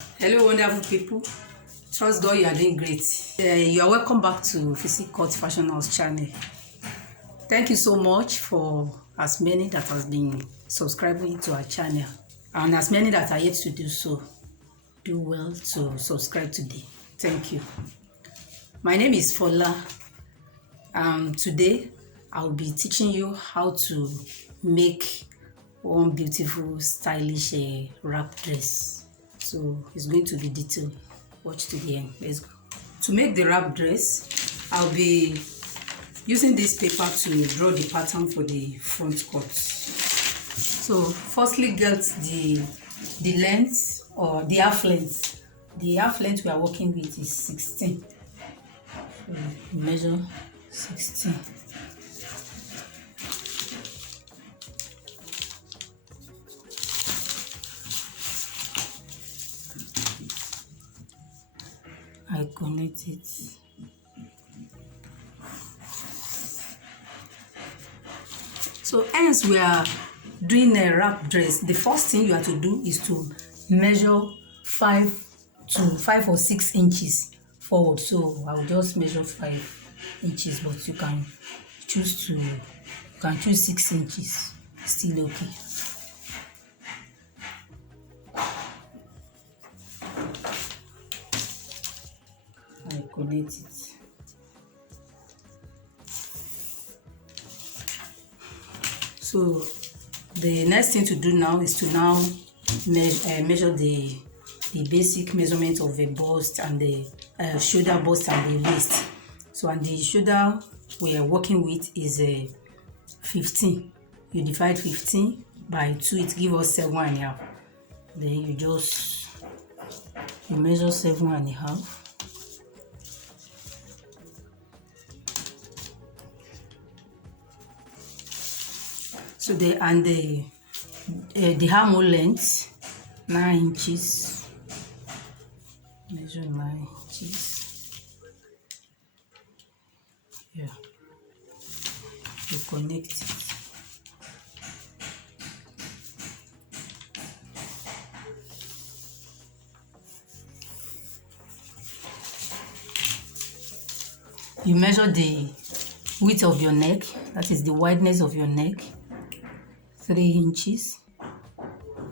Hello, wonderful people. Trust God you are doing great. You are welcome back to Physical Fashion House channel. Thank you so much for as many that has been subscribing to our channel, and as many that are yet to do so. Do well to subscribe today. Thank you. My name is Fola. Today I'll be teaching you how to make one beautiful stylish wrap dress. So it's going to be detailed. Watch to the end. Let's go. To make the wrap dress, I'll be using this paper to draw the pattern for the front cut. So firstly, get the length or the half length. The half length we are working with is 16. So measure 16. I connect it. So hence we are doing a wrap dress. The first thing you have to do is to measure 5 or 6 inches forward. So I'll just measure 5 inches, but you can choose 6 inches. Still okay. I connect it. So the next thing to do now is to now measure the basic measurement of the bust and the shoulder, bust and the waist. So and the shoulder we are working with is 15. You divide 15 by 2, it gives us 7.5. Then you measure 7.5. So the armhole length 9 inches. Measure 9 inches. Yeah. You connect it. You measure the width of your neck, that is the wideness of your neck, 3 inches.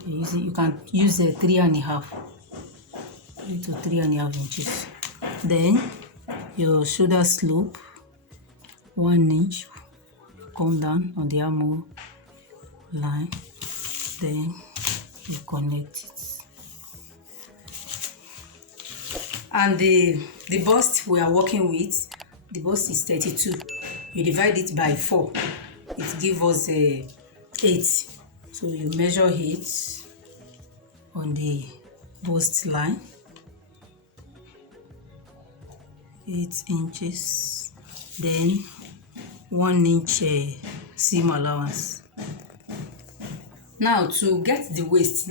You can use a 3.5, 3 to 3.5 inches. Then your shoulder slope, 1 inch. Come down on the armhole line. Then you connect it. And the bust we are working with, the bust is 32. You divide it by 4. It gives us 8. So you measure 8 on the bust line, 8 inches. Then 1 inch seam allowance. Now to get the waist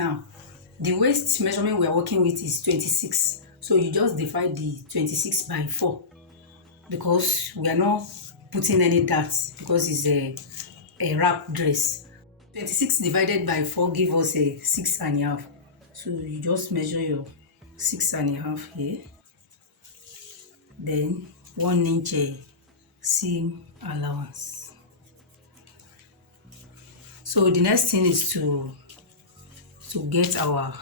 the waist measurement we are working with is 26. So you just divide the 26 by 4 because we are not putting any dots because it's a wrap dress. 26 divided by 4 gives us a 6.5. So you just measure your 6.5 here. Then 1 inch seam allowance. So the next thing is to get our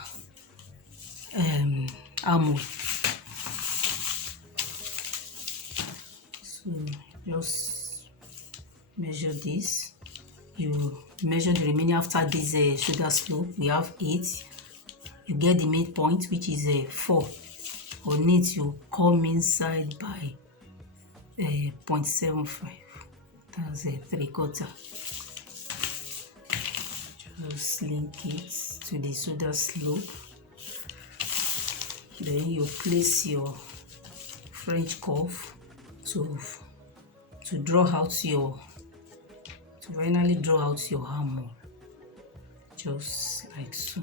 armhole. So just measure this. You measure the remaining after this shoulder slope. We have 8. You get the midpoint, which is 4. On it you come inside by 0.75. That's 3/4. Just link it to the shoulder slope. Then you place your French curve to finally draw out your armhole, just like so.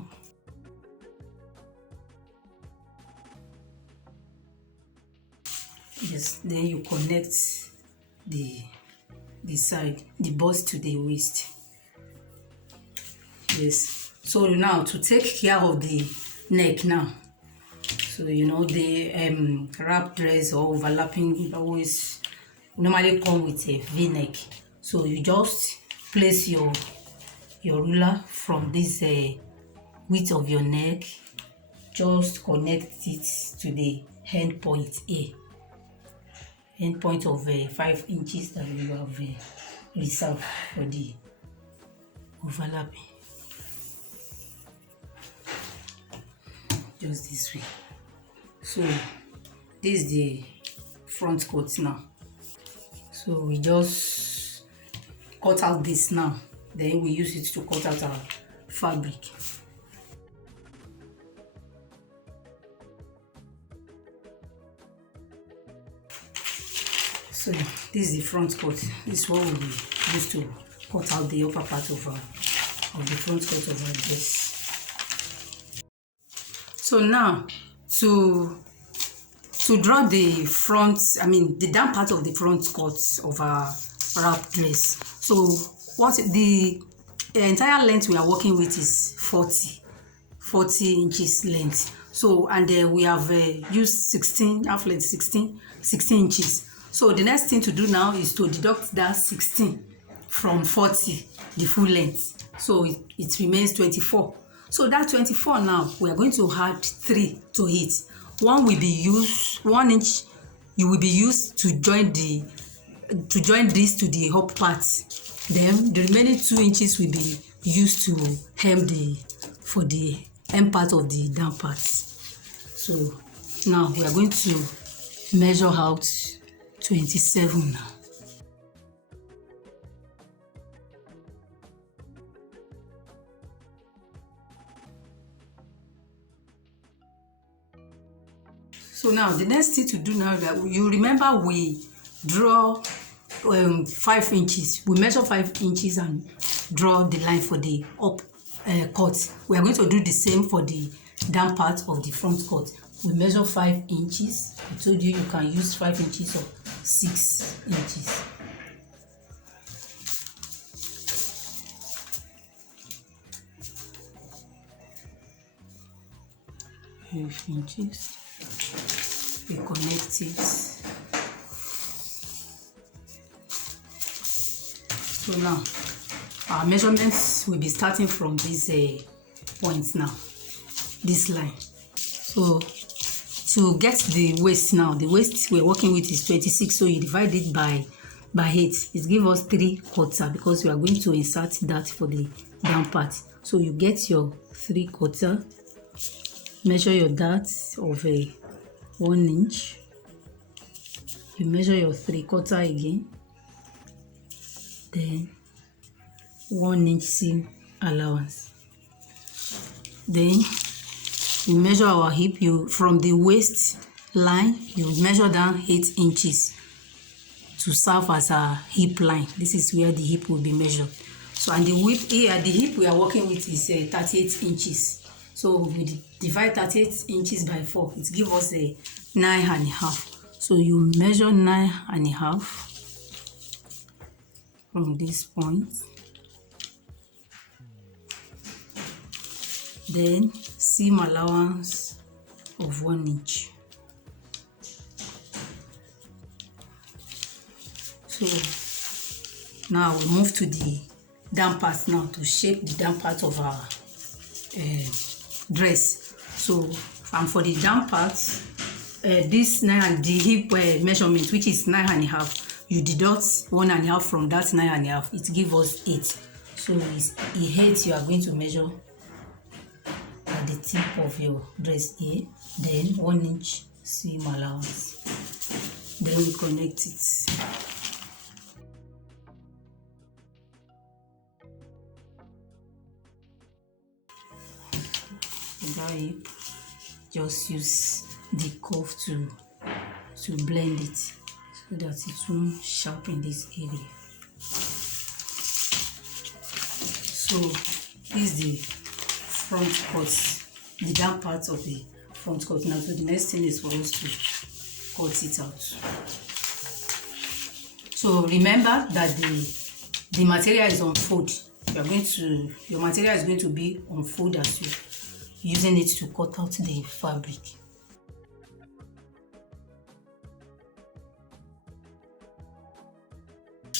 Yes, then you connect the bust to the waist. Yes, so now to take care of the neck now, So you know the wrap dress or overlapping always normally come with a v-neck. So you just place your ruler from this width of your neck, just connect it to the end point A, end point of 5 inches that you have reserved for the overlapping. Just this way. So this is the front cut now. So we just cut out this now, then we use it to cut out our fabric. So this is the front cut. This is what we use to cut out the upper part of the front cut of our dress. So now to draw the front, the down part of the front cut of our wrap dress. So what the entire length we are working with is 40 inches length. So and we have used 16 half length 16 inches. So the next thing to do now is to deduct that 16 from 40, the full length. So it remains 24. So that 24 now, we are going to add 3 to it. One will be used, 1 inch you will be used to join this to the up part. Then the remaining 2 inches will be used to hem for the hem part of the down part. So now we are going to measure out 27 now. So now the next thing to do now, that you remember we draw 5 inches. We measure 5 inches and draw the line for the up cut. We are going to do the same for the down part of the front cut. We measure 5 inches. I told you you can use 5 inches or 6 inches. We connect it. So now our measurements will be starting from this point now, this line. So to get the waist now, the waist we're working with is 26, so you divide it by 8. It gives us 3/4 because we are going to insert that for the down part. So you get your 3/4, measure your dart of 1 inch, you measure your 3/4 again, then 1 inch seam allowance. Then you measure our hip. You from the waist line, you measure down 8 inches to serve as a hip line. This is where the hip will be measured. So and the width here, the hip we are working with is 38 inches. So we divide 38 inches by 4. It gives us a 9.5. So you measure 9.5 from this point. Then seam allowance of 1 inch. So now we move to the down part now to shape the down part of our dress. So and for the down part, this 9 the hip measurement, which is 9.5, you deduct 1.5 from that 9.5. It gives us 8. So it's 8 you are going to measure at the tip of your dress here. Then 1 inch seam allowance. Then we connect it. That hip, just use the curve to blend it so that it won't sharpen this area. So this is the front cut, the down part of the front cut. Now so the next thing is for us to cut it out. So remember that the material is on fold. Your material is going to be on fold as well, using it to cut out the fabric.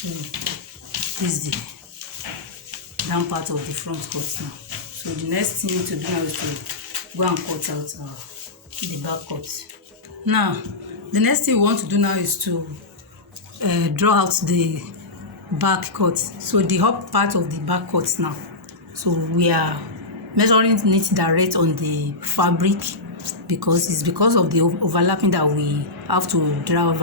So this is the down part of the front cut now. So the next thing to do now is to go and cut out the back cut. Now the next thing we want to do now is to draw out the back cut. So the up part of the back cut now. So we are measuring it direct on the fabric because it's because of the overlapping that we have to draft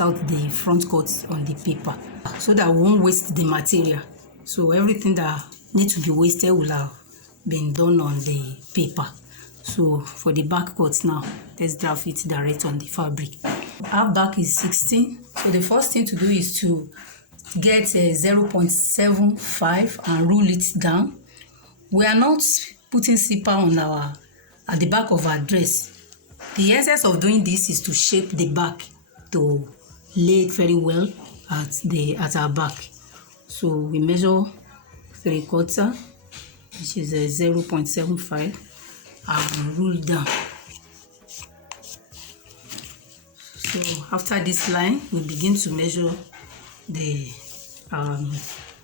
out the front cut on the paper so that we won't waste the material. So everything that needs to be wasted will have been done on the paper. So for the back cut now, let's draft it direct on the fabric. Our back is 16. So the first thing to do is to get a 0.75 and rule it down. We are not putting zipper on at the back of our dress. The essence of doing this is to shape the back to lay it very well at our back. So we measure 3/4, which is a 0.75, and rule down. So after this line, we begin to measure the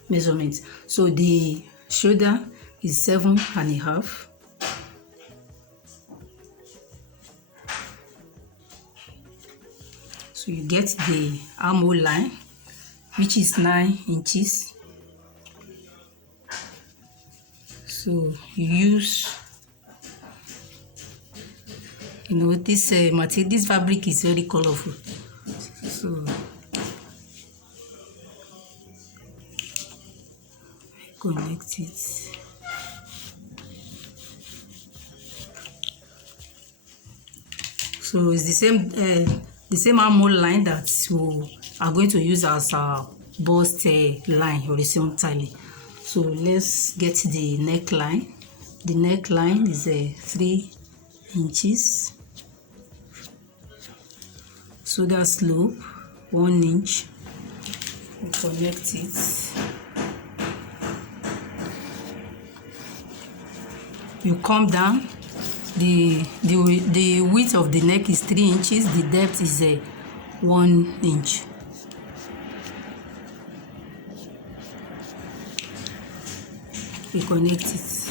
measurements. So the shoulder is 7.5. So you get the armhole line, which is 9 inches. So you use, this material, this fabric is very colorful. So connect it. So it's the same armhole line that we are going to use as our bust line horizontally. So let's get the neckline. The neckline is 3 inches. So that slope 1 inch. We connect it. You come down. The width of the neck is 3 inches. The depth is 1 inch. We connect it.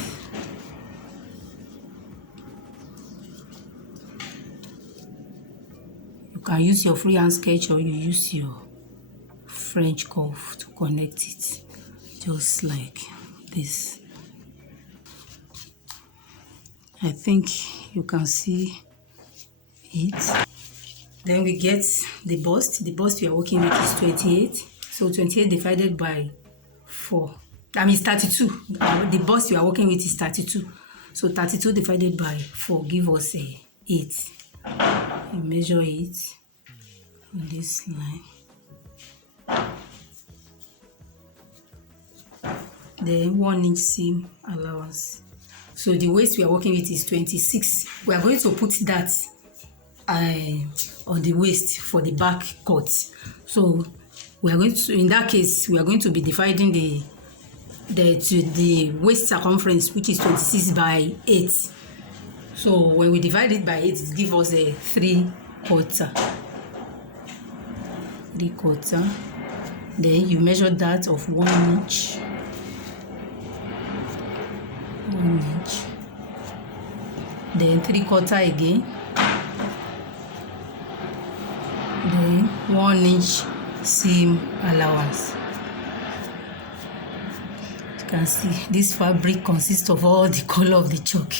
You can use your freehand sketch or you use your French curve to connect it, just like this. I think you can see it. Then we get the bust. The bust we are working with is 28. So 28 divided by 4. That means 32. The bust we are working with is 32. So 32 divided by 4 give us 8. We measure it on this line. Then 1 inch seam allowance. So the waist we are working with is 26. We are going to put that on the waist for the back cut. So we are going to, in that case, we are going to be dividing the waist circumference, which is 26 by 8. So when we divide it by 8, it gives us a 3/4. 3/4. Then you measure that of 1 inch. 1 inch. Then 3/4 again. Then 1 inch seam allowance. You can see this fabric consists of all the color of the chalk.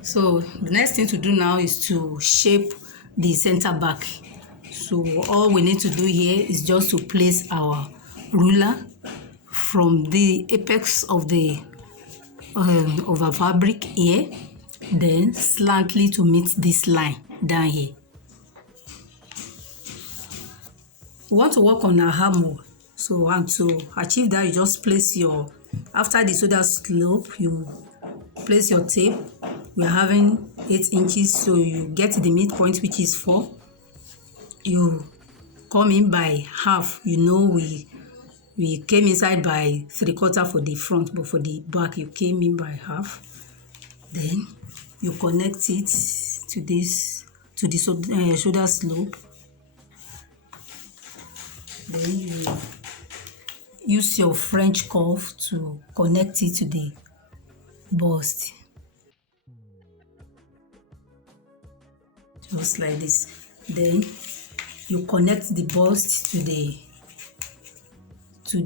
So the next thing to do now is to shape the center back. So all we need to do here is just to place our ruler from the apex of the of our fabric here, then slightly to meet this line down here. We want to work on our armhole. So and to achieve that, you just place your, after the shoulder slope, you place your tape. We are having 8 inches, so you get the midpoint, which is 4. You come in by half. We came inside by 3/4 for the front, but for the back you came in by half. Then you connect it to the shoulder slope. Then you use your French cuff to connect it to the bust. Just like this. Then you connect the bust to the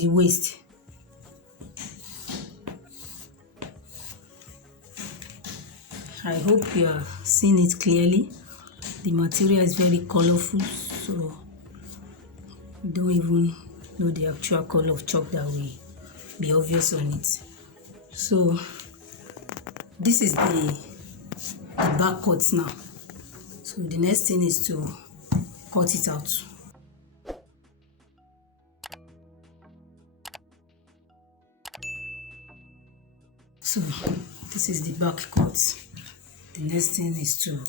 waist. I hope you are seeing it clearly. The material is very colorful, so you don't even know the actual color of chalk that will be obvious on it. So this is the back cut now. So the next thing is to cut it out. So this is the back cut. The next thing is to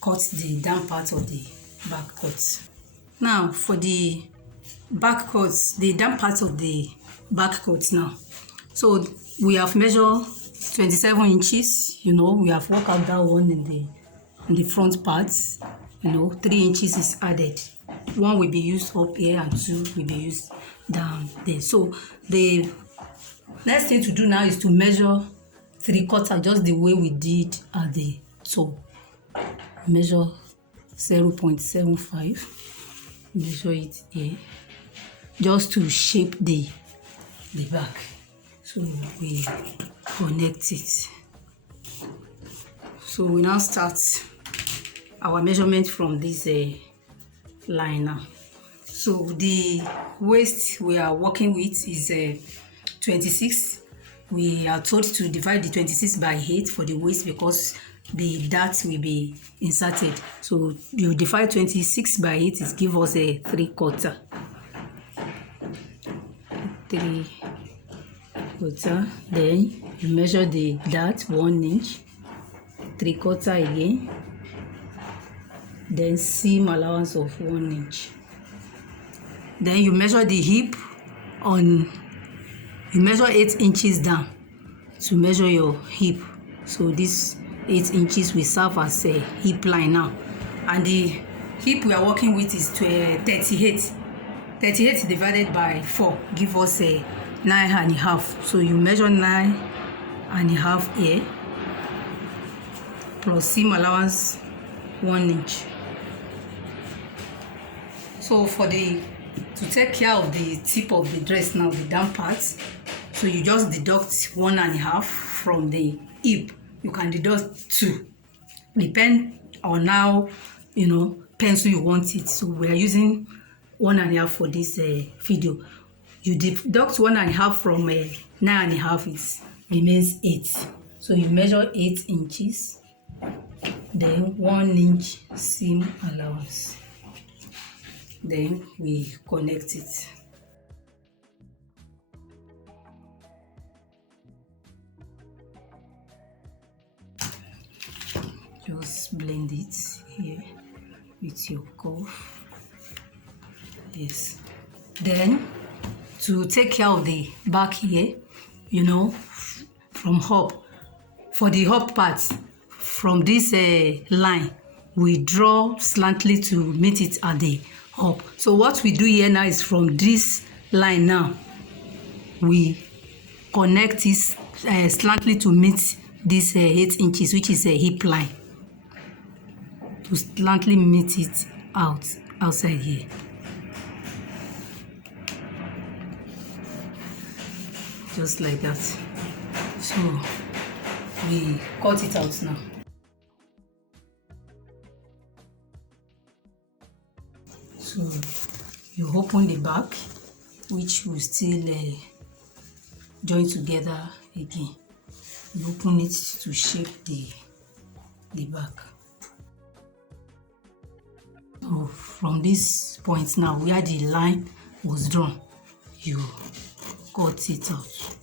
cut the down part of the back cut. Now for the back cuts, the down part of the back cut now. So we have measured 27 inches, we have worked out that one in the front parts, 3 inches is added. 1 will be used up here and 2 will be used down there. So the next thing to do now is to measure 3/4, just the way we did at the top. Measure 0.75, measure it here, just to shape the back. So we connect it. So we now start our measurement from this line now. So the waist we are working with is 26. We are told to divide the 26 by 8 for the waist because the dart will be inserted. So you divide 26 by 8, it gives us a 3/4. 3/4. Then you measure the dart 1 inch, 3/4 again. Then seam allowance of 1 inch. Then you measure the hip you measure 8 inches down to measure your hip. So this 8 inches will serve as a hip line now. And the hip we are working with is 38. 38 divided by 4 give us a 9.5. So you measure 9.5 here plus seam allowance 1 inch. So to take care of the tip of the dress now, the down part, so you just deduct 1.5 from the hip. You can deduct 2, depend on how pencil you want it. So we are using 1.5 for this video. You deduct 1.5 from 9.5, it remains 8. So you measure 8 inches, then 1 inch seam allowance. Then we connect it. Just blend it here with your cuff. Yes. Then to take care of the back here, from up, for the up part, from this line, we draw slantly to meet it at the up. So what we do here now is from this line now, we connect this slantly to meet this 8 inches, which is a hip line, to slantly meet it outside here. Just like that. So we cut it out now. So you open the back, which will still join together again. You open it to shape the back. So from this point now, where the line was drawn, you cut it out.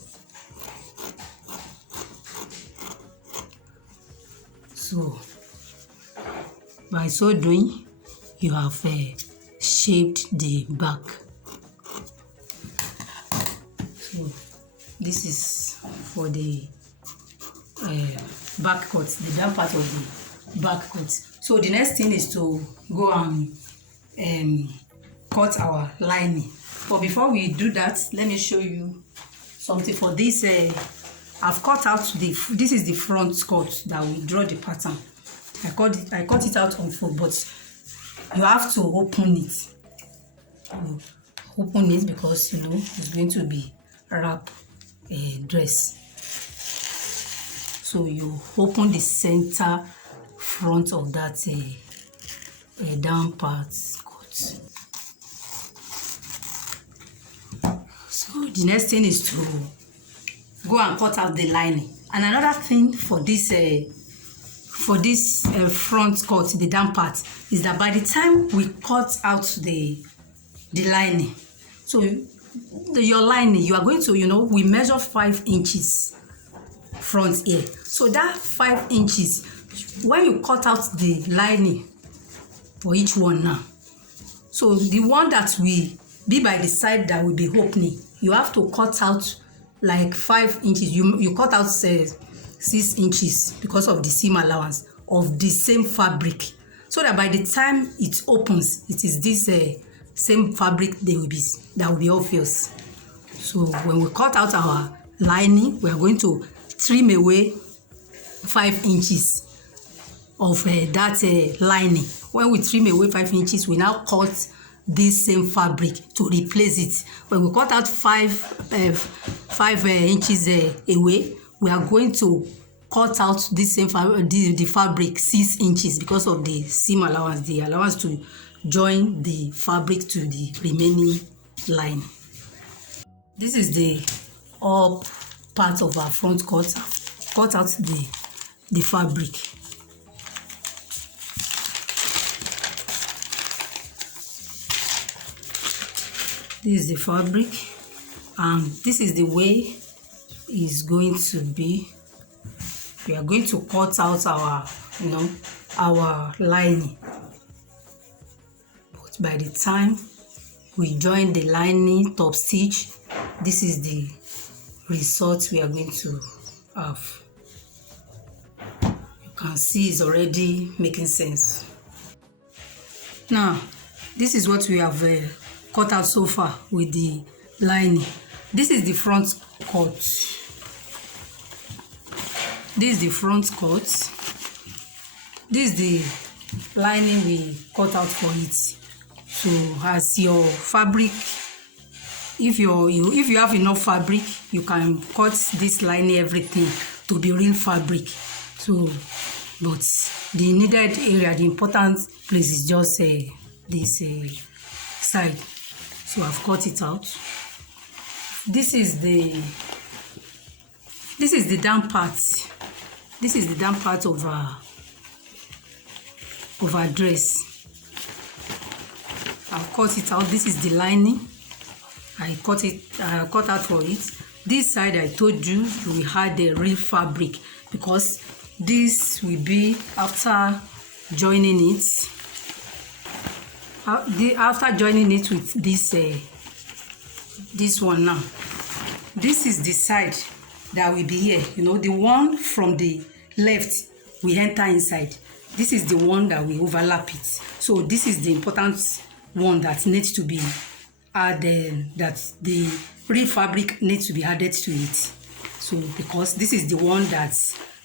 So by so doing, you have shaped the back. So this is for the back cut, the down part of the back cut. So the next thing is to go and cut our lining. But before we do that, let me show you something. For this I've cut out this is the front cut that we draw the pattern. I cut it out on fold, but you have to open it. Open it because it's going to be wrap dress. So you open the center front of that down part cut. So the next thing is to go and cut out the lining. And another thing for this front cut, the down part, is that by the time we cut out the lining, so your lining, you are going to, we measure 5 inches front here. So that 5 inches, when you cut out the lining for each one now, so the one that will be by the side that will be opening, you have to cut out like 5 inches. You cut out 6 inches because of the seam allowance of the same fabric, so that by the time it opens, it is this same fabric that will be obvious. So when we cut out our lining, we are going to trim away 5 inches of that lining. When we trim away 5 inches, we now cut this same fabric to replace it. When we cut out 5 inches away, we are going to cut out this same the fabric 6 inches because of the seam allowance, the allowance to join the fabric to the remaining line. This is the up part of our front cut. Cut out the fabric. This is the fabric, and this is the way it's going to be. We are going to cut out our lining. But by the time we join the lining top stitch, this is the result we are going to have. You can see it's already making sense. Now, this is what we have cut out so far with the lining. This is the front cut. This is the front cut. This is the lining we cut out for it. So as your fabric, if you have enough fabric, you can cut this lining everything to be real fabric. So, but the needed area, the important place is just this side. So I've cut it out. This is the down part. This is the down part of our dress. I've cut it out. This is the lining. I cut out for it. This side I told you we had the real fabric because this will be after joining it. After joining it with this one now. This is the side that will be here. The one from the left we enter inside. This is the one that we overlap it. So this is the important one that needs to be added, that the real fabric needs to be added to it. So because this is the one that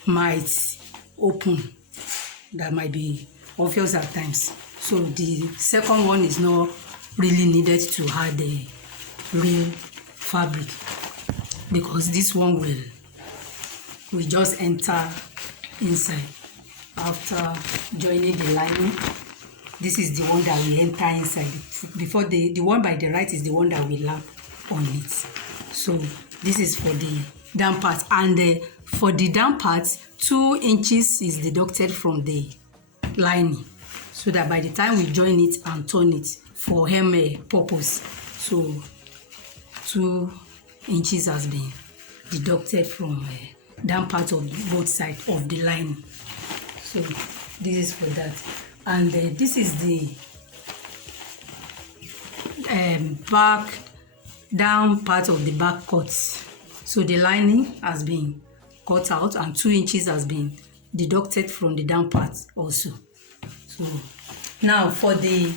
might open, that might be obvious at times. So the second one is not really needed to add the real fabric because this one will just enter inside after joining the lining. This is the one that will enter inside. Before the one by the right is the one that will lap on it. So this is for the down part, and for the down part 2 inches is deducted from the lining, so that by the time we join it and turn it for hem purpose, so 2 inches has been deducted from down part of both sides of the line. So this is for that, and this is the back down part of the back cut. So the lining has been cut out and 2 inches has been deducted from the down part also. So now for the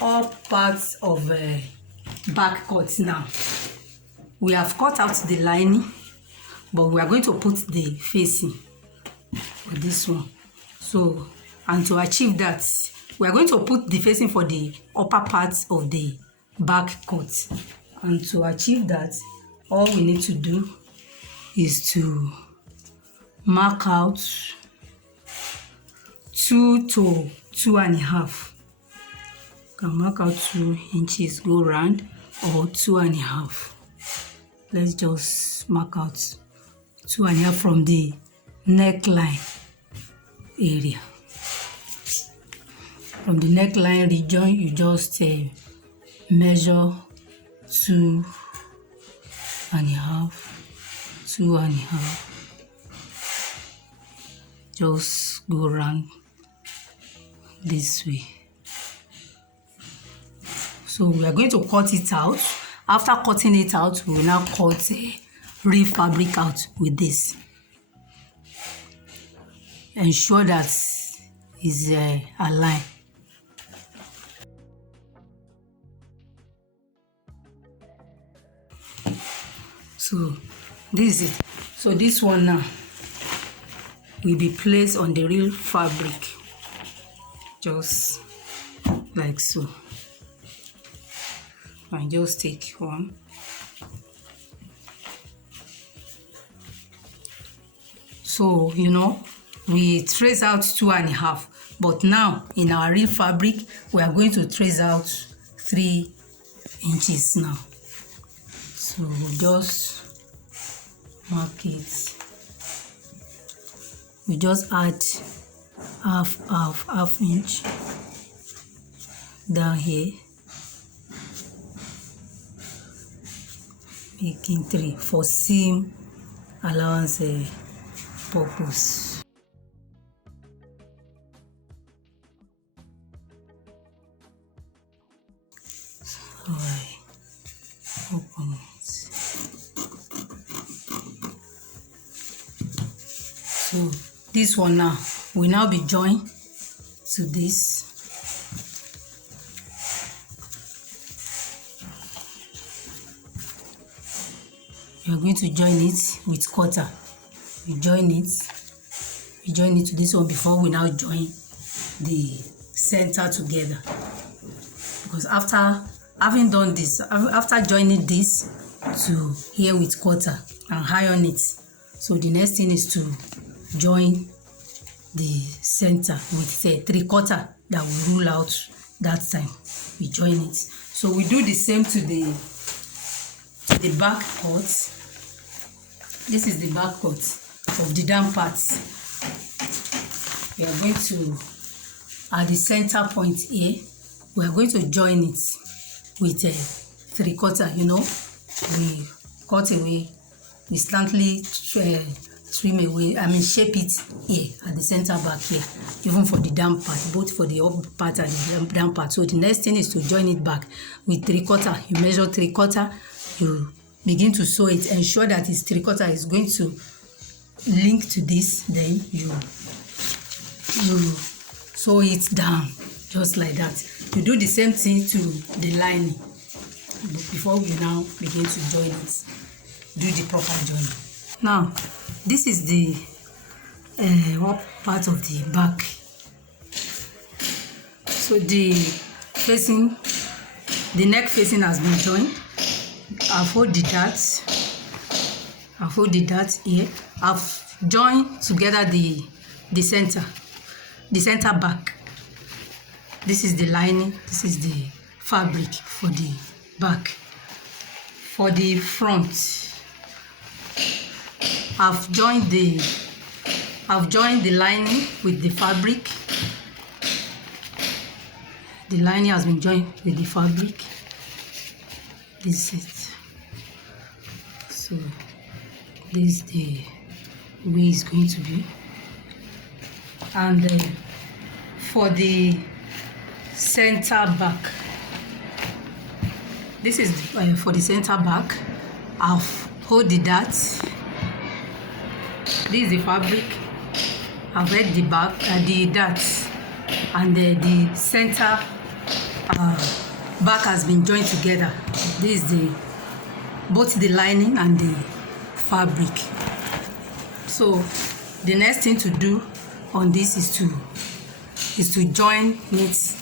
all parts of back cut. Now we have cut out the lining, but we are going to put the facing for this one. So, and to achieve that, we are going to put the facing for the upper parts of the back cut. And to achieve that, all we need to do is to mark out 2 to 2.5. You can mark out 2 inches, go round, or 2.5. Let's just mark out 2.5 from the neckline area. From the neckline region, you just measure 2.5, 2.5. Just go around this way. So we are going to cut it out. After cutting it out, we will now cut real fabric out with this. Ensure that it's aligned. So this is it. So this one now will be placed on the real fabric, just like so. I just take one. So, you know, we trace out 2.5, but now in our real fabric, we are going to trace out 3 inches now. So just mark it. We just add half inch down here, making 3 for seam allowance purpose. So I open it. So this one now will now be joined to this. You are going to join it with cutter. We join it to this one before we now join the center together. Because after having done this, after joining this to here with cutter and iron it, so the next thing is to join the center with 3/4 that we rule out that time. We join it. So we do the same to the back cut. This is the back cut of the down parts. We are going to, at the center point here, we are going to join it with 3/4. You know, we cut away, we slightly trim away, shape it here at the center back here, even for the down part, both for the up part and the down part. So the next thing is to join it back with 3/4. You measure 3/4, you begin to sew it. Ensure that it's 3/4 is going to link to this, then you sew it down just like that. You do the same thing to the lining before you now begin to join it. Do the proper joining. Now this is the up part of the back. So the neck facing has been joined. I've hold the dart here. I've joined together the center back. This is the lining, this is the fabric for the back. For the front, I've joined the lining with the fabric. The lining has been joined with the fabric. This is it. So this is the way it's going to be. And for the center back, this is for the center back. I've hold the dart. This is the fabric. I've read the back, the dart, and the center back has been joined together. This is both the lining and the fabric. So the next thing to do on this is to join it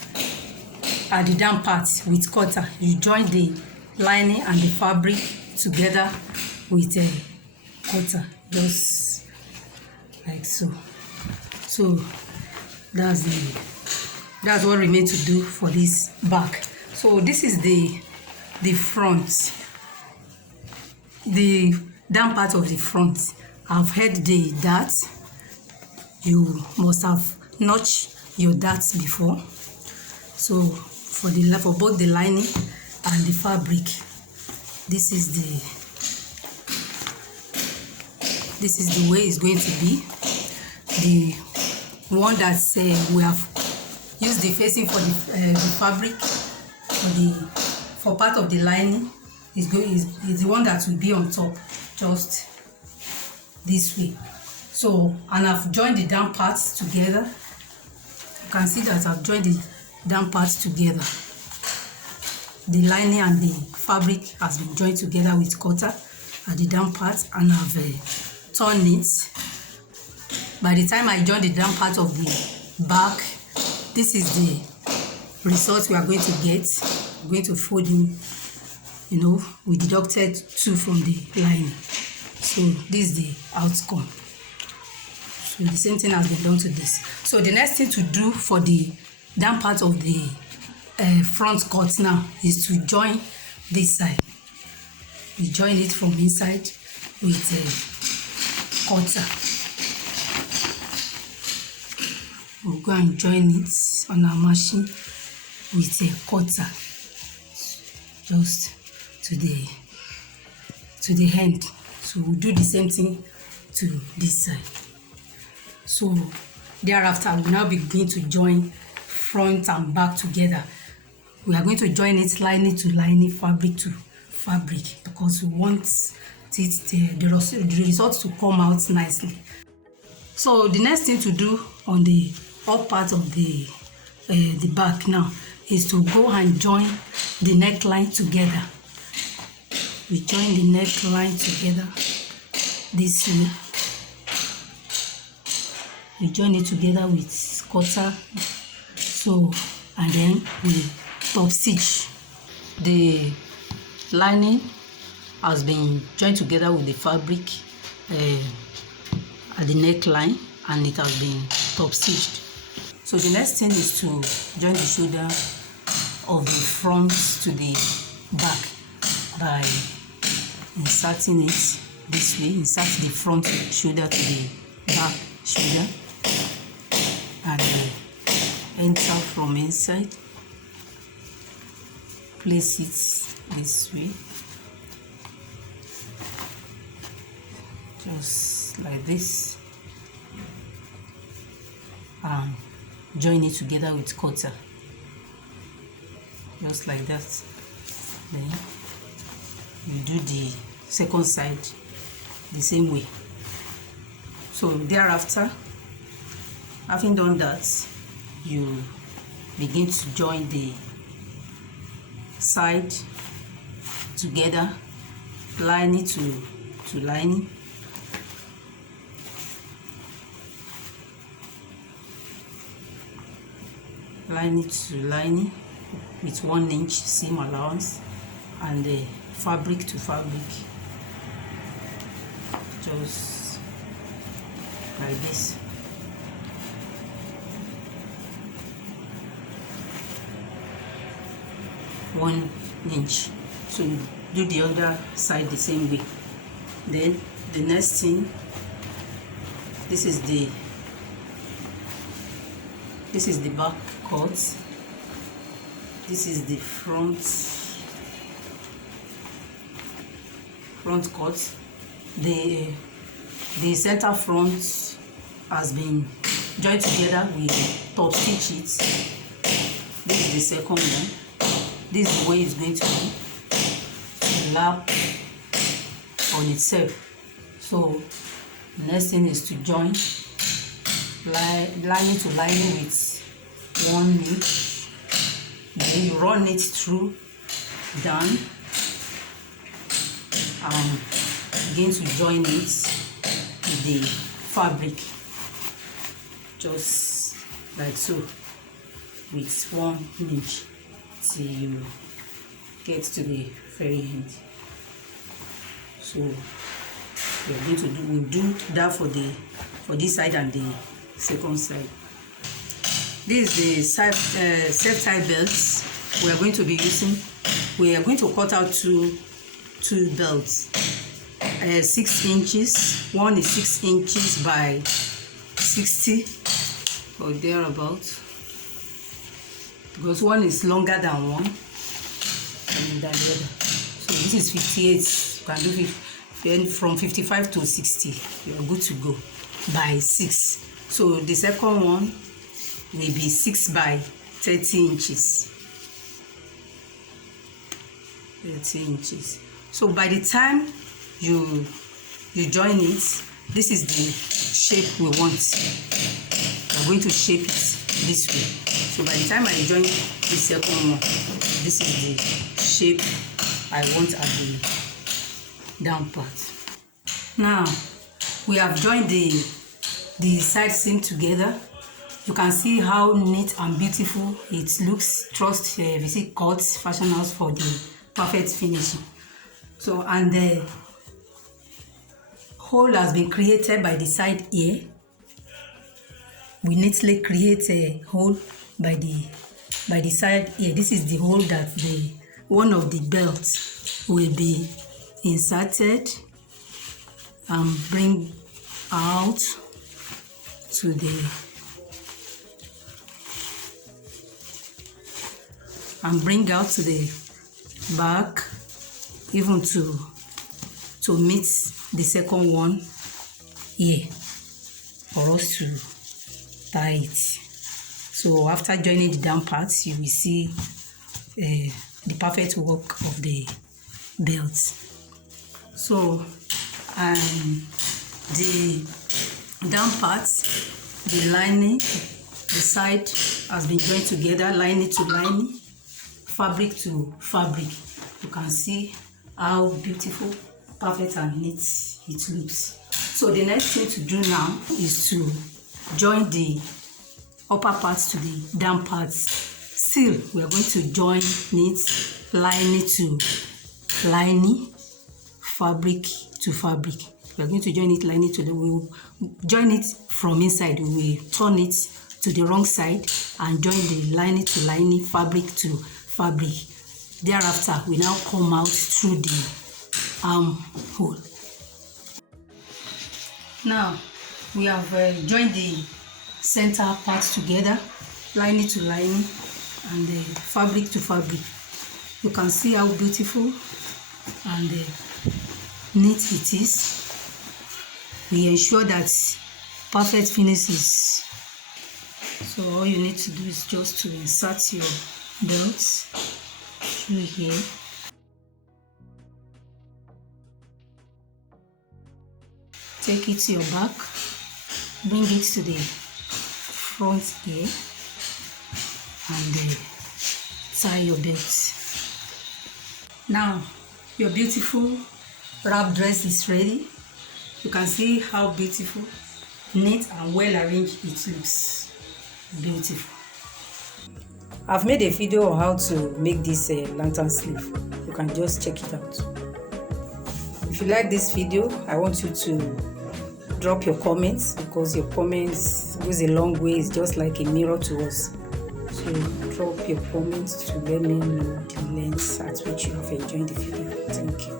at the down part with cutter. You join the lining and the fabric together with a cutter, just like so. So that's what remains to do for this back. So this is the front, the down part of the front. I've heard the dart. You must have notched your darts before. So for both the lining and the fabric, this is the way it's going to be. The one that we have used the facing for the fabric for part of the lining is the one that will be on top, just this way. So, and I've joined the down parts together. You can see that I've joined the down parts together. The lining and the fabric has been joined together with cutter at the down part, and I've turned it. By the time I join the down part of the back, this is the result we are going to get. We're going to fold in, we deducted 2 from the lining. So this is the outcome. So the same thing has been done to this. So the next thing to do for the down part of the front cut now is to join this side. We join it from inside with a cutter. We'll go and join it on our machine with a cutter, just to the end. So we'll do the same thing to this side. So thereafter, we'll now begin to join front and back together. We are going to join it lining to lining, fabric to fabric, because we want the result to come out nicely. So the next thing to do on the up part of the back now is to go and join the neckline together. We join the neckline together this way. We join it together with cutter. So, and then we top stitch. The lining has been joined together with the fabric at the neckline, and it has been top stitched. So the next thing is to join the shoulder of the front to the back by inserting it this way. Insert the front shoulder to the back shoulder and enter from inside. Place it this way, just like this, and join it together with cutter, just like that. Then you do the second side the same way. So thereafter, having done that, you begin to join the side together, lining to lining. Lining to lining with 1 inch seam allowance, and the fabric to fabric, just like this. One inch. So you do the other side the same way. Then the next thing, this is the back cut. This is the front cut. The center front has been joined together. We top stitch it. This is the second one. This is the way it's going to be, to lap on itself. So the next thing is to join lining to lining with 1 inch Then you run it through down and begin to join it with the fabric, just like so, with 1 inch till you get to the very end. So we're going to we'll do that for this side and the second side. This is the self-tie belts we are going to be using. We are going to cut out two belts, 6 inches. One is 6 inches by 60 or thereabouts, because one is longer than one and than the other. So this is 58. You can do from 55 to 60. You are good to go by 6. So the second one will be 6 by 30 inches. 30 inches. So by the time you join it, this is the shape we want. We're going to shape it this way. So by the time I join the second one, this is the shape I want at the down part. Now we have joined the side seam together. You can see how neat and beautiful it looks. Trust visit Cuts Fashion House for the perfect finishing. So, and the hole has been created by the side here. We neatly create a hole by the side here. This is the hole that one of the belts will be inserted and bring out to the back, even to meet the second one here for us to tie it. So after joining the down parts, you will see the perfect work of the belt. So the down parts, the lining, the side has been joined together, lining to lining, fabric to fabric. You can see how beautiful, perfect and neat it looks. So the next thing to do now is to join the upper parts to the down parts. Still, we are going to join it lining to lining, fabric to fabric. We are going to join it lining to we'll join it from inside. We will turn it to the wrong side and join the lining to lining, fabric to fabric. Thereafter, we now come out through the armhole. Now we have joined the center parts together, lining to lining and fabric to fabric. You can see how beautiful and neat it is. We ensure that perfect finishes. So all you need to do is just to insert your belts through here. Take it to your back, bring it to the front here and tie your belt. Now your beautiful wrap dress is ready. You can see how beautiful, neat and well arranged it looks. Beautiful. I've made a video on how to make this lantern sleeve. You can just check it out. If you like this video, I want you to drop your comments, because your comments goes a long way. It's just like a mirror to us. So drop your comments to let me know the length at which you have enjoyed the video. Thank you.